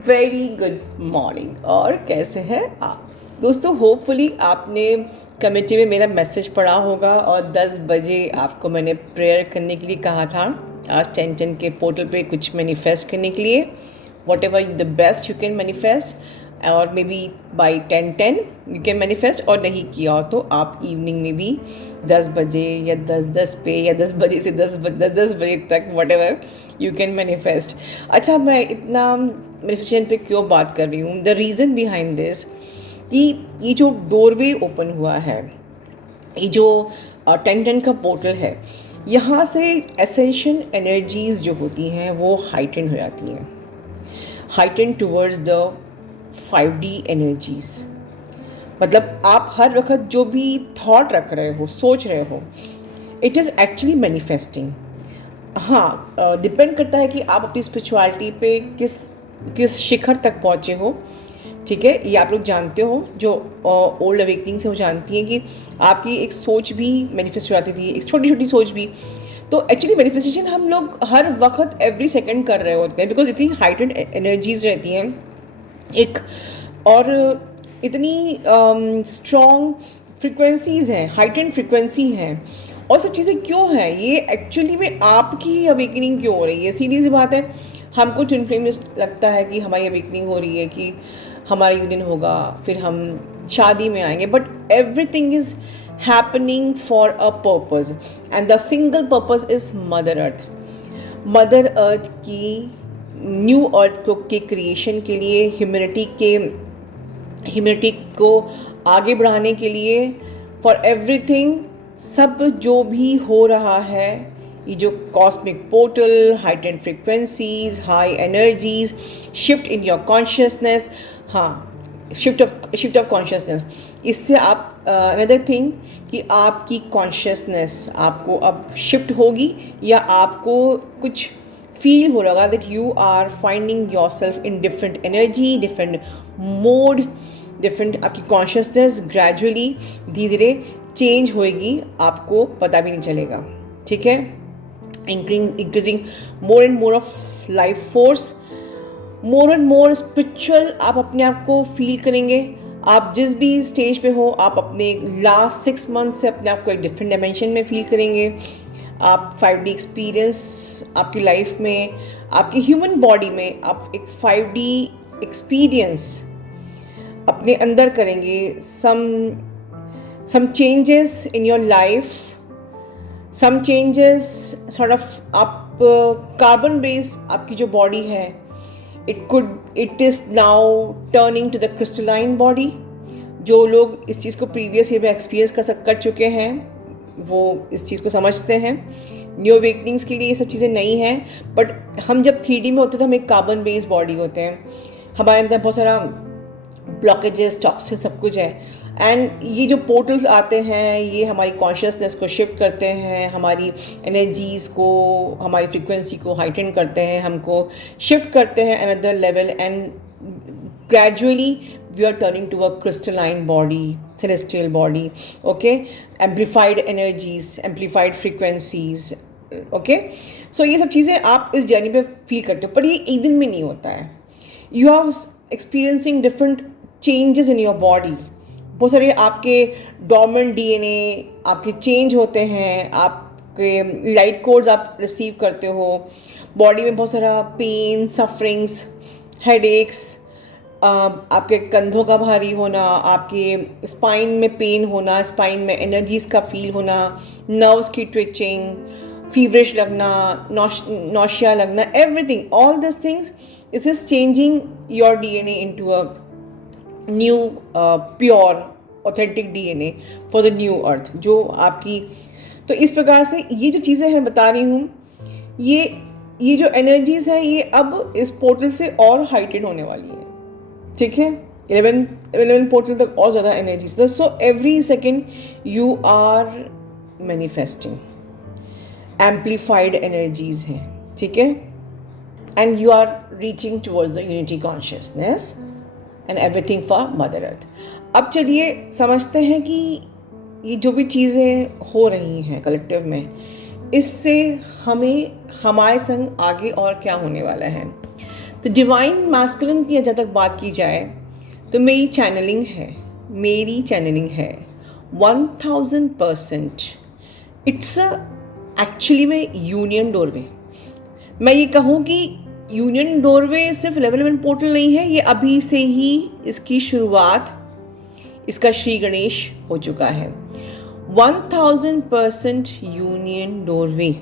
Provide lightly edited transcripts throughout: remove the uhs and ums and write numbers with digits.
Very good morning. और कैसे हैं आप दोस्तों? होपफुली आपने कमेटी में मेरा मैसेज पढ़ा होगा और 10 बजे आपको मैंने प्रेयर करने के लिए कहा था। आज 10:10 के पोर्टल पे कुछ मैनिफेस्ट करने के लिए, whatever the best you can manifest, और may be by 10:10 you can manifest, और नहीं किया हो तो आप इवनिंग में भी 10 बजे या 10:10 पे या 10 बजे से 10 बजे तक what ever you can manifest. अच्छा, मैं इतना मैनिफेस्टेशन पे क्यों बात कर रही हूँ? द रीज़न बिहाइंड दिस कि ये जो डोरवे ओपन हुआ है, ये जो 10:10 का पोर्टल है, यहाँ से एसेंशियल एनर्जीज़ जो होती हैं वो हाइटेंड हो जाती हैं, heightened towards the 5D energies. मतलब आप हर वक्त जो भी थॉट रख रहे हो, सोच रहे हो, इट इज़ एक्चुअली मैनिफेस्टिंग। हाँ, डिपेंड करता है कि आप अपनी स्पिरिचुअलिटी पे किस शिखर तक पहुँचे हो। ठीक है, ये आप लोग जानते हो, जो ओल्ड अवेकनिंग से वो जानती हैं कि आपकी एक सोच भी मैनिफेस्ट हो जाती थी, एक छोटी छोटी सोच भी। तो एक्चुअली मैनिफेस्टेशन हम लोग हर वक्त एवरी सेकंड कर रहे होते हैं, बिकॉज इतनी हाइटेंड एनर्जीज रहती हैं एक, और इतनी स्ट्रॉन्ग फ्रिक्वेंसीज़ हैं, हाइटेंड फ्रिक्वेंसी हैं। और सब चीज़ें क्यों हैं? ये एक्चुअली में आपकी अवेकनिंग क्यों हो रही है? सीधी सी बात है, हमको ट्विन फ्लेम में लगता है कि हमारी अवेकनिंग हो रही है, कि हमारा यूनियन होगा, फिर हम शादी में आएंगे, but everything is happening for a purpose, and the single purpose is mother earth. Mother earth की न्यू अर्थ को के क्रिएशन के लिए, ह्यूमैनिटी को आगे बढ़ाने के लिए, फॉर एवरीथिंग। सब जो भी हो रहा है, ये जो cosmic portal, heightened frequencies, high energies, shift in your consciousness, हाँ, शिफ्ट ऑफ कॉन्शियसनेस। इससे आप अनदर थिंग कि आपकी कॉन्शियसनेस आपको अब शिफ्ट होगी, या आपको कुछ फील हो लगा that you are finding your self in different energy, different mode, different. आपकी कॉन्शियसनेस ग्रेजुअली धीरे धीरे चेंज होएगी, आपको पता भी नहीं चलेगा। ठीक है, increasing more and more of life force, more and more spiritual आप अपने आप को फील करेंगे। आप जिस भी स्टेज पे हो, आप अपने लास्ट 6 मंथ से अपने आप को एक डिफरेंट डायमेंशन में फील करेंगे। आप 5D एक्सपीरियंस आपकी लाइफ में, आपकी ह्यूमन बॉडी में आप एक 5D एक्सपीरियंस अपने अंदर करेंगे। some changes in your life, some changes sort of आप कार्बन बेस आपकी जो बॉडी है, it is now turning to the crystalline body। जो लोग इस चीज़ को प्रीवियस ईयर में एक्सपीरियंस कर चुके हैं, वो इस चीज़ को समझते हैं। न्यू अवेकनिंग्स के लिए ये सब चीज़ें नहीं हैं, बट हम जब 3D में होते हैं तो हम एक कार्बन बेस्ड बॉडी होते हैं, हमारे अंदर बहुत सारा ब्लॉकेजेस, टॉक्सिक सब कुछ है। एंड ये जो पोर्टल्स आते हैं, ये हमारी कॉन्शियसनेस को शिफ्ट करते हैं, हमारी एनर्जीज़ को, हमारी फ्रीक्वेंसी को हाइटेन करते हैं, हमको शिफ्ट करते हैं another level, and gradually we are turning to a crystalline body, celestial body, okay, amplified energies, amplified frequencies, okay। so ये सब चीज़ें आप इस जर्नी पे फील करते हो, पर ये एक दिन में नहीं होता है। you are experiencing different changes in your body। बहुत सारे आपके डोर्मेंट DNA आपके चेंज होते हैं, आपके लाइट कोड्स आप रिसीव करते हो, बॉडी में बहुत सारा पेन, सफरिंग्स, हेडेक्स, आपके कंधों का भारी होना, आपके स्पाइन में पेन होना, स्पाइन में एनर्जीज़ का फील होना, नर्व्स की ट्विचिंग, फीवरिश लगना, नौशिया लगना, everything, all this things, this is changing your DNA into a new pure authentic DNA for the new earth जो आपकी। तो इस प्रकार से ये जो चीज़ें मैं बता रही हूँ, ये जो एनर्जीज़ हैं, ये अब इस पोर्टल से और हाइटेड होने वाली हैं। ठीक है, 11 पोर्टल तक और ज़्यादा energies. So every second you are manifesting, amplified energies हैं। ठीक है, and you are reaching towards the unity consciousness and everything for mother earth. अब चलिए समझते हैं कि ये जो भी चीज़ें हो रही हैं कलेक्टिव में, इससे हमें हमारे संग आगे और क्या होने वाला है। तो डिवाइन मैस्कुलिन की जहाँ तक बात की जाए तो मेरी चैनलिंग है 1000%। इट्स एक्चुअली में यूनियन डोरवे। मैं ये कहूँ कि यूनियन डोरवे सिर्फ लेवल 1 पोर्टल नहीं है, ये अभी से ही इसकी शुरुआत इसका श्री गणेश हो चुका है। 1000% यूनियन डोरवे।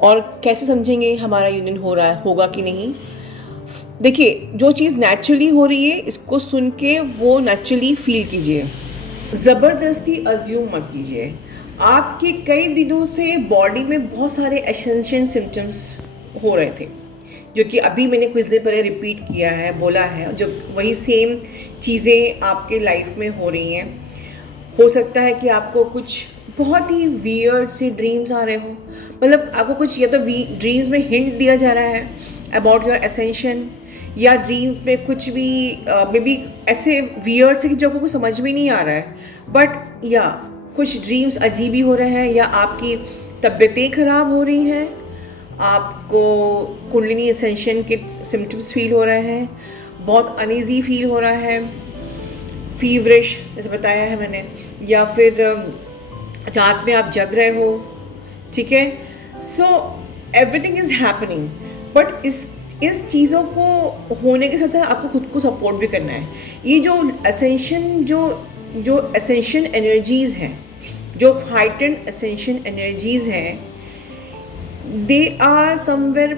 और कैसे समझेंगे हमारा यूनियन हो रहा है, होगा कि नहीं? देखिए, जो चीज़ नेचुरली हो रही है इसको सुन के वो नेचुरली फील कीजिए, ज़बरदस्ती अज्यूम मत कीजिए। आपके कई दिनों से बॉडी में बहुत सारे एसेंशियल सिम्टम्स हो रहे थे, जो कि अभी मैंने कुछ देर पहले रिपीट किया है, बोला है, जो वही सेम चीज़ें आपके लाइफ में हो रही हैं। हो सकता है कि आपको कुछ बहुत ही वियर्ड से ड्रीम्स आ रहे हो, मतलब आपको कुछ या तो ड्रीम्स में हिंट दिया जा रहा है अबाउट योर एसेंशन, या ड्रीम में कुछ भी मे बी ऐसे वियर्ड से कि जो आपको कुछ समझ में नहीं आ रहा है, बट या कुछ ड्रीम्स अजीब ही हो रहे हैं, या आपकी तबीयतें ख़राब हो रही हैं, आपको कुंडलिनी एसेंशन के सिम्टम्स फील हो रहे हैं, बहुत अनईजी फील हो रहा है, फीवरिश जैसे बताया है मैंने, या फिर रात में आप जग रहे हो, ठीक है। So everything is happening, but इस चीज़ों को होने के साथ आपको खुद को सपोर्ट भी करना है। ये जो एसेंशियल एनर्जीज़ हैं, जो हाइटेंड एसेंशियल एनर्जीज़ हैं, they are somewhere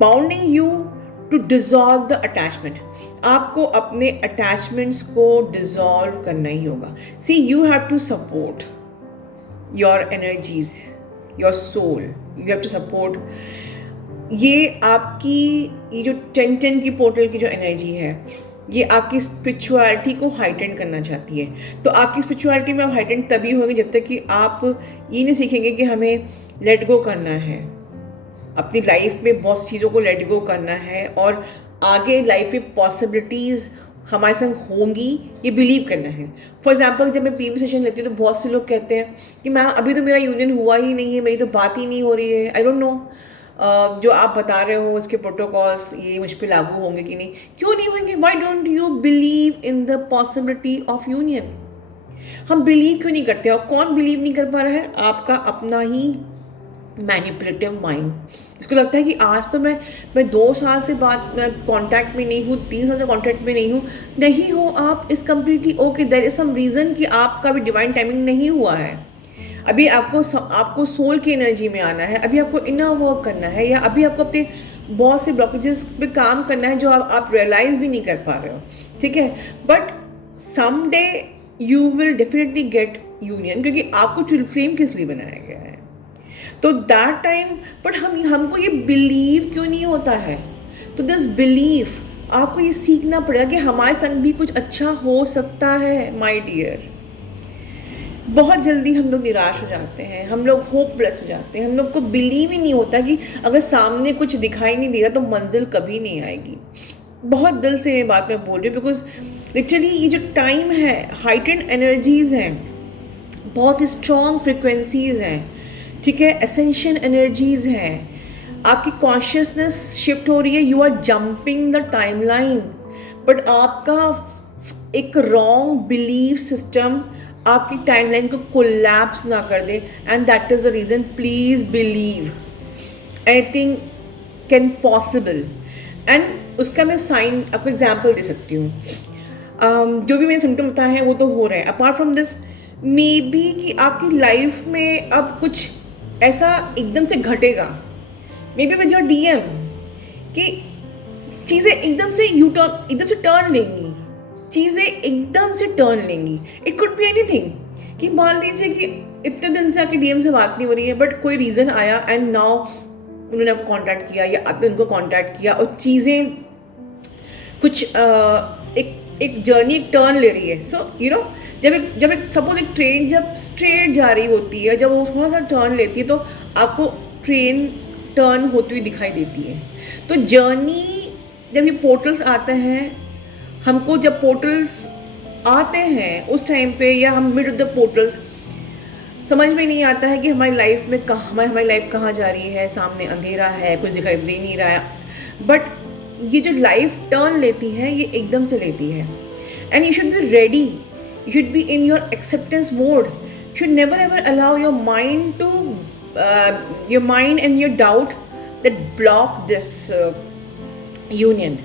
bounding you to dissolve the attachment. आपको अपने अटैचमेंट्स को डिज़ोल्व करना ही होगा। See, you have to support your energies, your soul, you have to support. ये आपकी ये जो 10-10 की पोर्टल की जो एनर्जी है, ये आपकी स्पिरिचुअलिटी को हाइटेंड करना चाहती है। तो आपकी स्पिरिचुअलिटी में आप हाइटेंड तभी होंगे जब तक कि आप ये नहीं सीखेंगे कि हमें लेट गो करना है, अपनी लाइफ में बहुत चीज़ों को लेट गो करना है, और आगे लाइफ में पॉसिबिलिटीज़ हमारे संग होंगी, ये बिलीव करना है। फॉर एग्जांपल, जब मैं पीएम सेशन लेती हूँ तो बहुत से लोग कहते हैं कि मैम अभी तो मेरा यूनियन हुआ ही नहीं है, मेरी तो बात ही नहीं हो रही है, आई डोंट नो जो आप बता रहे हो उसके प्रोटोकॉल्स ये मुझ पर लागू होंगे कि नहीं। क्यों नहीं होंगे? Why don't you believe in the possibility of union? हम बिलीव क्यों नहीं करते? और कौन बिलीव नहीं कर पा रहा है? आपका अपना ही मैनिपुलेटिव माइंड, जिसको लगता है कि आज तो मैं 2 साल से बाद कांटेक्ट में नहीं हूँ, 3 साल से कांटेक्ट में नहीं हो आप इस completely okay. There is some reason कि आपका भी डिवाइन टाइमिंग नहीं हुआ है। अभी आपको सोल की एनर्जी में आना है, अभी आपको इनर वर्क करना है, या अभी आपको अपने बहुत से ब्लॉकेजेस पे काम करना है जो आप रियलाइज़ भी नहीं कर पा रहे हो, ठीक है। But some day you will definitely get union, क्योंकि आपको ट्विन फ्लेम किस लिए बनाया गया है। तो दैट टाइम, बट हमको ये बिलीव क्यों नहीं होता है? तो दिस बिलीफ आपको ये सीखना पड़ेगा कि हमारे संग भी कुछ अच्छा हो सकता है। माय डियर, बहुत जल्दी हम लोग निराश हो जाते हैं, हम लोग होपलेस हो जाते हैं, हम लोग को बिलीव ही नहीं होता कि अगर सामने कुछ दिखाई नहीं देगा तो मंजिल कभी नहीं आएगी। बहुत दिल से ये बात मैं बोल रही हूँ, बिकॉज लिटरली ये जो टाइम है, हाइटेंड एनर्जीज़ हैं, बहुत स्ट्रॉन्ग फ्रिक्वेंसीज़ हैं, ठीक है, एसेंशियल एनर्जीज़ हैं, आपकी कॉन्शियसनेस शिफ्ट हो रही है, you are jumping the timeline, but आपका एक रॉन्ग बिलीव सिस्टम आपकी टाइमलाइन को कोलैप्स ना कर दे, and that is the reason. Please believe, anything can possible. And उसका मैं साइन आपको एग्जाम्पल दे सकती हूँ। जो भी मेरे सिम्टम बताए हैं वो तो हो रहे हैं। Apart from this, may be कि आपकी लाइफ में अब कुछ ऐसा एकदम से घटेगा, may be with your DM, कि चीज़ें एकदम से टर्न लेंगी, चीज़ें एकदम से टर्न लेंगी। इट कुड बी एनीथिंग, कि मान लीजिए कि इतने दिन से आपकी डीएम से बात नहीं हो रही है, बट कोई रीज़न आया एंड नाउ उन्होंने आपको कांटेक्ट किया या आपने उनको कांटेक्ट किया, और चीज़ें कुछ एक जर्नी एक टर्न ले रही है। सो यू नो, जब एक सपोज एक ट्रेन जब स्ट्रेट जा रही होती है, जब वो थोड़ा सा टर्न लेती है तो आपको ट्रेन टर्न होती हुई दिखाई देती है। तो जर्नी, जब ये पोर्टल्स आते हैं, हमको जब पोर्टल्स आते हैं उस टाइम पे, या हम मिड ऑफ द पोर्टल्स, समझ में नहीं आता है कि हमारी लाइफ में हमारी लाइफ कहाँ जा रही है। सामने अंधेरा है, कुछ दिखाई दे नहीं रहा है, बट ये जो लाइफ टर्न लेती है ये एकदम से लेती है, and you should be ready, you should be in your acceptance mode. You should never ever allow your mind and your doubt that block this union.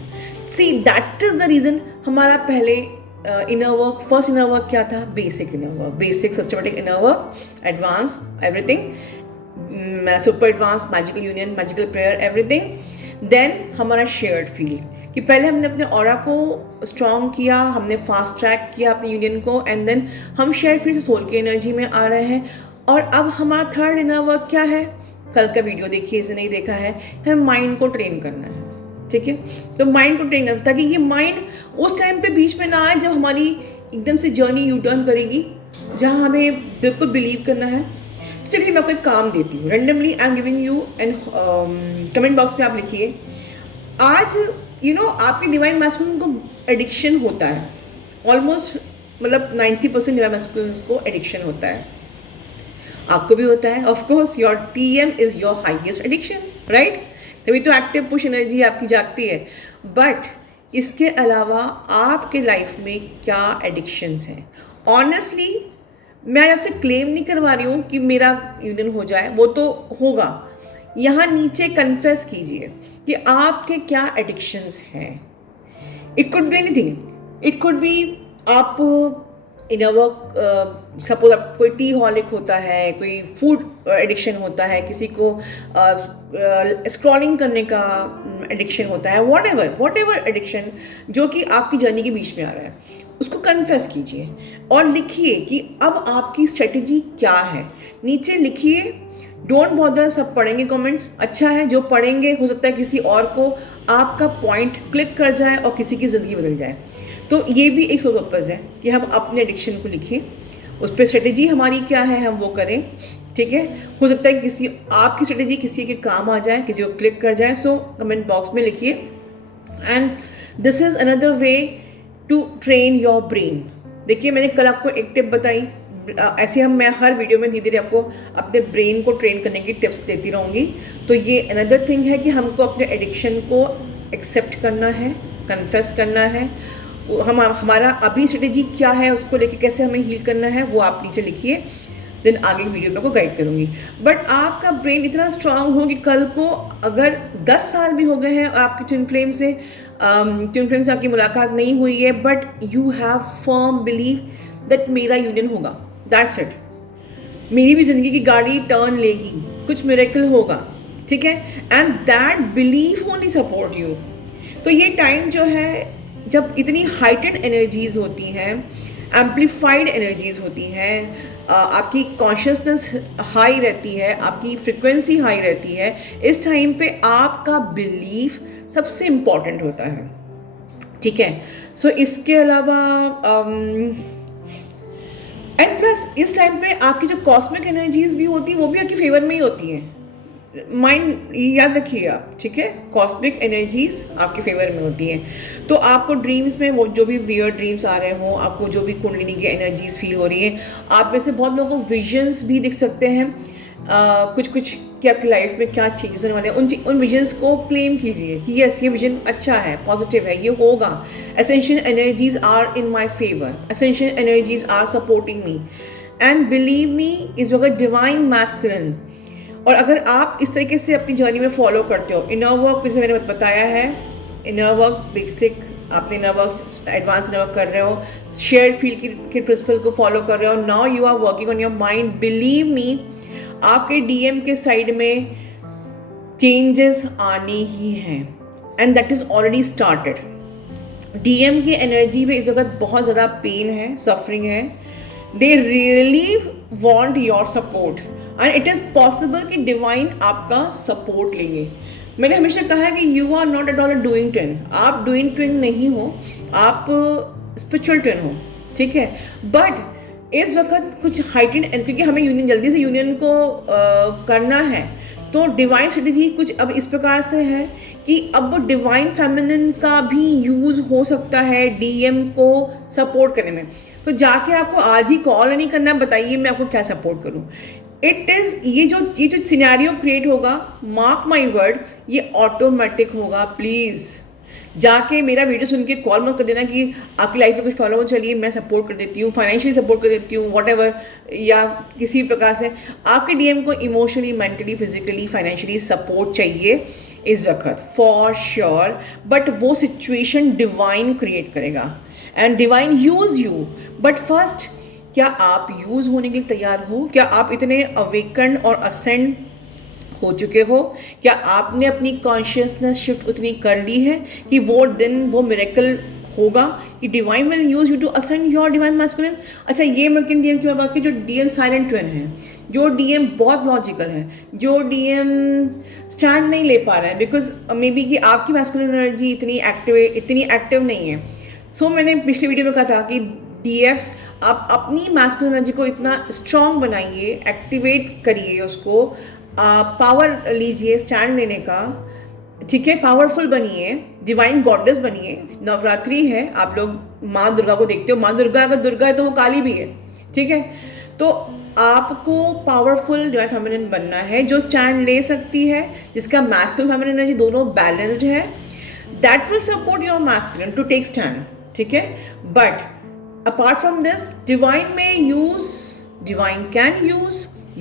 See, that is the reason हमारा पहले inner work, first inner work क्या था? Basic inner work, basic systematic inner work, advanced everything, super advanced magical union, magical prayer, everything. Then हमारा shared field कि पहले हमने अपने aura को स्ट्रॉन्ग किया, हमने फास्ट ट्रैक किया अपने यूनियन को, एंड देन हम शेयर्ड फील्ड से सोल की एनर्जी में आ रहे हैं. और अब हमारा थर्ड इनर वर्क क्या है? कल का वीडियो देखिए, इसे नहीं देखा है, हमें माइंड को ट्रेन करना है. ठीक है, तो माइंड को ट्रेन करना ताकि ये माइंड उस टाइम पे बीच में ना आए जब हमारी एकदम से जर्नी यू टर्न करेगी, जहाँ हमें बिल्कुल बिलीव करना है. चलिए मैं आपको एक काम देती हूँ, randomly I am giving you and comment box में आप लिखिए, आज आपके डिवाइन मैस्कुलिन को एडिक्शन होता है, ऑलमोस्ट मतलब 90% डिवाइन मैस्कुलिन्स को एडिक्शन होता है, आपको भी होता है. Of course your TM is your highest addiction, right? तभी तो एक्टिव पुश एनर्जी आपकी जागती है. बट इसके अलावा आपके लाइफ में क्या एडिक्शंस हैं? ऑनेस्टली मैं आपसे क्लेम नहीं करवा रही हूँ कि मेरा यूनियन हो जाए, वो तो होगा. यहाँ नीचे कन्फेस कीजिए कि आपके क्या एडिक्शंस हैं. It could be anything, it could be आप इनर वर्क, सपोज आप कोई टी हॉलिक होता है, कोई फूड एडिक्शन होता है, किसी को स्क्रॉलिंग करने का एडिक्शन होता है, वॉट एवर एडिक्शन जो कि आपकी जर्नी के बीच में आ रहा है, उसको कन्फेस कीजिए और लिखिए कि अब आपकी स्ट्रेटजी क्या है. नीचे लिखिए, डोंट बॉदर, सब पढ़ेंगे कमेंट्स, अच्छा है जो पढ़ेंगे, हो सकता है किसी और को आपका पॉइंट क्लिक कर जाए और किसी की ज़िंदगी बदल जाए. तो ये भी एक सोच पर्पज़ है कि हम अपने एडिक्शन को लिखें, उस पर स्ट्रेटजी हमारी क्या है हम वो करें. ठीक है, हो सकता है कि किसी आपकी स्ट्रेटजी किसी के काम आ जाए, किसी को क्लिक कर जाए. सो कमेंट बॉक्स में लिखिए. And this is another way to train your brain. देखिए मैंने कल आपको एक टिप बताई, ऐसे मैं हर वीडियो में धीरे धीरे आपको अपने ब्रेन को ट्रेन करने की टिप्स देती रहूँगी. तो ये अनदर थिंग है कि हमको अपने एडिक्शन को एक्सेप्ट करना है, कन्फेस करना है. हमारा अभी स्ट्रेटेजी क्या है, उसको लेके कैसे हमें हील करना है, वो आप नीचे लिखिए. देन आगे वीडियो में आपको गाइड करूँगी. बट आपका ब्रेन इतना स्ट्रांग हो कि कल को अगर 10 साल भी हो गए हैं और आपकी ट्विन फ्लेम से आपकी मुलाकात नहीं हुई है, but you have firm believe that मेरा यूनियन होगा, दैट्स इट. मेरी भी ज़िंदगी की गाड़ी टर्न लेगी, कुछ मिरेकल होगा. ठीक है, and that believe only support you. तो ये टाइम जो है जब इतनी हाइटेड एनर्जीज़ होती हैं, एम्पलीफाइड एनर्जीज़ होती हैं, आपकी कॉन्शियसनेस हाई रहती है, आपकी फ्रिक्वेंसी हाई रहती है, इस टाइम पे आपका बिलीफ सबसे इम्पॉर्टेंट होता है. ठीक है, सो इसके अलावा एंड प्लस इस टाइम पे आपकी जो कॉस्मिक एनर्जीज भी होती है वो भी आपकी फेवर में ही होती हैं. माइंड याद रखिएगा, ठीक है, कॉस्मिक एनर्जीज आपके फेवर में होती हैं. तो आपको ड्रीम्स में वो जो भी वियर्ड ड्रीम्स आ रहे हों, आपको जो भी कुंडलिनी की एनर्जीज फील हो रही हैं, आप में से बहुत लोगों को विजन्स भी दिख सकते हैं कुछ कि आपकी लाइफ में क्या चेंजेस होने वाले हैं. उन विजन्स को क्लेम कीजिए कि यस ये विजन अच्छा है, पॉजिटिव है, ये होगा. Essential energies are in my favour, essential energies are supporting me, and believe me is your divine masculine. और अगर आप इस तरीके से अपनी जर्नी में फॉलो करते हो, इनर वर्क जैसे मैंने बताया है, इनर वर्क बेसिक, आपने inner work advance inner work कर रहे हो, शेयर्ड फील्ड के प्रिंसिपल को फॉलो कर रहे हो, now you are working on your mind. Believe me आपके डीएम के साइड में चेंजेस आने ही हैं, and that is already started. DM की एनर्जी में इस वक्त बहुत ज़्यादा पेन है, सफरिंग है. They really want your support and it is possible कि डिवाइन आपका सपोर्ट लेंगे. मैंने हमेशा कहा है कि you are not at all a doing twin. आप डूइंग ट्विन नहीं हो, आप स्पिरिचुअल ट्विन हो. ठीक है, बट इस वक्त कुछ हाइटेड, क्योंकि हमें यूनियन जल्दी से यूनियन को करना है, तो डिवाइन स्ट्रेटजी कुछ अब इस प्रकार से है कि अब वो डिवाइन फेमिनिन का भी यूज़ हो सकता है डीएम को सपोर्ट करने में. तो जाके आपको आज ही कॉल नहीं करना, बताइए मैं आपको क्या सपोर्ट करूं. इट इज़ ये जो सिनेरियो क्रिएट होगा, मार्क माई वर्ड, ये ऑटोमेटिक होगा. प्लीज़ जाके मेरा वीडियो सुन के कॉल मत कर देना कि आपकी लाइफ में कुछ प्रॉब्लम हो, चलिए मैं सपोर्ट कर देती हूँ, फाइनेंशियली सपोर्ट कर देती हूँ, वॉट एवर, या किसी प्रकार से आपके डीएम को emotionally, mentally, physically, financially support चाहिए इस वक्त फॉर श्योर. बट वो सिचुएशन डिवाइन क्रिएट करेगा and divine use you. But first, क्या आप यूज होने के लिए तैयार हो? क्या आप इतने अवेकन और असेंड हो चुके हो? क्या आपने अपनी कॉन्शियसनेस शिफ्ट उतनी कर ली है कि वो दिन, वो मिरेकल होगा कि divine will use you to ascend your divine masculine? अच्छा, ये मर्क्यूरी डीएम की बात की, जो डीएम साइलेंट ट्विन है, जो डीएम बहुत लॉजिकल है, जो डीएम स्टैंड नहीं ले पा रहा है बिकॉज मे बी कि आपकी मैस्कुलिन एनर्जी इतनी एक्टिव नहीं है. सो मैंने पिछले वीडियो में कहा था कि डीएफ्स, आप अपनी मैस्कुलिन एनर्जी को इतना स्ट्रॉन्ग बनाइए, एक्टिवेट करिए उसको, पावर लीजिए स्टैंड लेने का, ठीक है, पावरफुल बनिए, डिवाइन गॉडेस बनिए. नवरात्रि है, आप लोग माँ दुर्गा को देखते हो, माँ दुर्गा अगर दुर्गा है तो वो काली भी है, ठीक है. तो आपको पावरफुल डिवाइन फेमिनिन बनना है, जो स्टैंड ले सकती है, जिसका मैस्कुलिन फेमिनिन एनर्जी दोनों बैलेंस्ड है. That will support your masculine to take stand, ठीक है. But apart from this, divine can use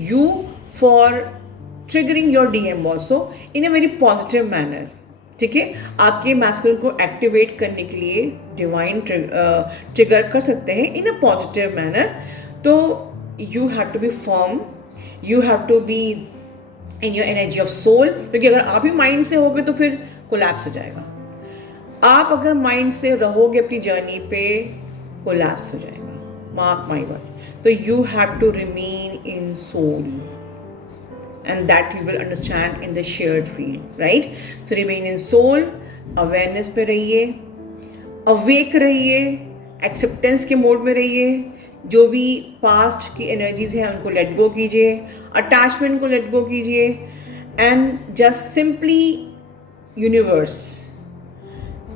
you for triggering your DM also in a very positive manner, ठीक है. आपके मैस्कुलिन को activate करने के लिए डिवाइन ट्रिगर कर सकते हैं इन अ पॉजिटिव मैनर. तो you have to be firm, you have to be in your energy of soul, क्योंकि अगर आप ही माइंड से होगे तो फिर कोलैप्स हो जाएगा. आप अगर माइंड से रहोगे अपनी जर्नी पे, कोलैप्स हो जाएगा. Mark my word. तो you have to remain in soul and that you will understand in the shared field, right. So remain in soul, awareness पे रहिए, अवेक रहिए, एक्सेप्टेंस के मोड में रहिए. जो भी पास्ट की एनर्जीज हैं उनको लेट गो कीजिए, अटैचमेंट को लेट गो कीजिए, and just simply universe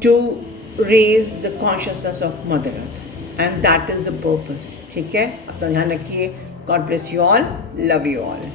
to raise the consciousness of Mother Earth, and that is the purpose, ठीक है. अपना ध्यान रखिए. God bless you all, love you all.